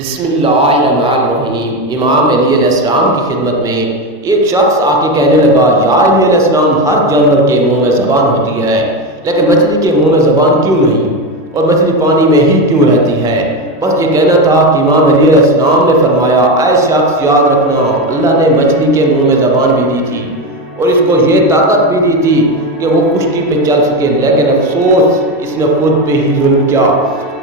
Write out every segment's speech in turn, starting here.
بسم اللہ الرحمن الرحیم۔ امام علی علیہ السلام کی خدمت میں ایک شخص آ کے کہنے لگا، یا علی علیہ السلام، ہر جانور کے منہ میں زبان ہوتی ہے لیکن مچھلی کے منہ میں زبان کیوں نہیں، اور مچھلی پانی میں ہی کیوں رہتی ہے؟ بس یہ کہنا تھا کہ امام علی علیہ السلام نے فرمایا، اے شخص یاد رکھنا، اللہ نے مچھلی کے منہ میں زبان بھی دی تھی اور اس کو یہ طاقت بھی دی تھی کہ وہ خشکی پہ چل سکے، لیکن افسوس اس نے خود پہ ہی ظلم کیا۔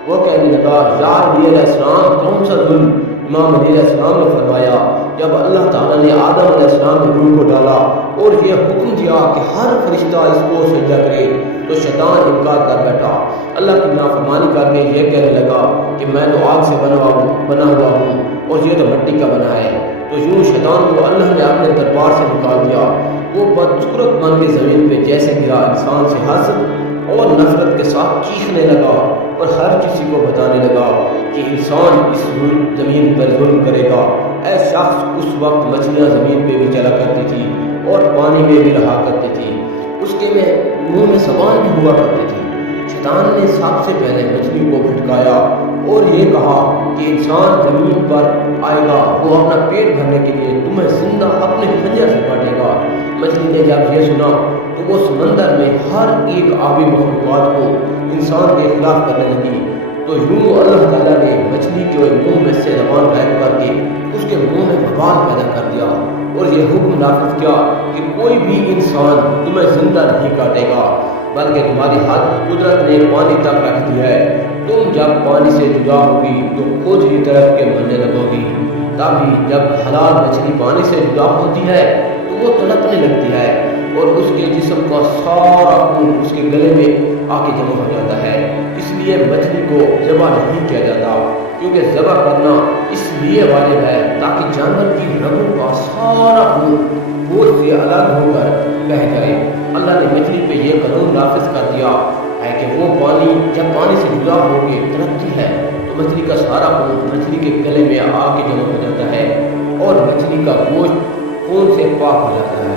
وہ کہنے لگا، یا علی علیہ السلام، کون سا ظلم؟ امام علی علیہ السلام نے فرمایا، جب اللہ تعالیٰ نے آدم علیہ السلام میں روح کو ڈالا اور یہ حکم دیا کہ ہر فرشتہ اس کو سجدہ کرے تو شیطان انکار کر بیٹھا، اللہ کی نافرمانی کر کے یہ کہنے لگا کہ میں تو آگ سے بنا ہوا ہوں اور یہ تو مٹی کا بنا ہے۔ تو یوں شیطان کو اللہ نے اپنے دربار سے نکال دیا۔ وہ بدصورت بن کے زمین پہ جیسے گرا، انسان سے حسد اور نفرت کے ساتھ چیخنے لگا اور ہر کسی کو بتانے لگا کہ انسان اس زمین پر ظلم کرے گا۔ اے شخص، اس وقت مچھلیاں زمین پہ بھی چلا کرتی تھی اور پانی میں بھی رہا کرتی تھی، اس کے منہ میں زبان بھی ہوا کرتی تھی۔ شیطان نے سب سے پہلے مچھلی کو بھٹکایا اور یہ کہا کہ انسان زمین پر آئے گا، وہ اپنا پیٹ بھرنے کے لیے تمہیں زندہ اپنے خنجر سے کاٹے گا۔ مچھلی نے جب یہ سنا تو وہ سمندر میں ہر ایک آبی مخلوقات کو انسان کے خلاف کرنے لگی۔ تو یوں اللہ تعالیٰ نے مچھلی کے منہ میں سے زبان غائب کر کے اس کے منہ میں وبال پیدا کر دیا اور یہ حکم نافذ کیا کہ کوئی بھی انسان تمہیں زندہ نہیں کاٹے گا، بلکہ تمہاری حد قدرت نے پانی تک رکھ دی ہے۔ تم جب پانی سے جدا ہوگی تو خود ہی تڑپ کے مرنے لگو گی۔ تبھی جب حلال مچھلی پانی سے جدا ہوتی ہے تو وہ تڑپنے لگتی ہے اور اس کے جسم کا سارا خون اس کے گلے میں آ کے جمع ہو جاتا ہے۔ اس لیے مچھلی کو ذبح نہیں کیا جاتا، کیونکہ ذبح کرنا اس لیے واجب ہے تاکہ جانور کی رگوں کا سارا خون گوشت سے الگ ہو کر بہہ جائے۔ اللہ نے مچھلی پہ یہ قانون نافذ کر دیا ہے کہ وہ جب پانی سے جدا ہو کے تڑپتی ہے تو مچھلی کا سارا خون مچھلی کے گلے میں آ کے جمع ہو جاتا ہے اور مچھلی کا گوشت خون سے پاک ہو جاتا ہے۔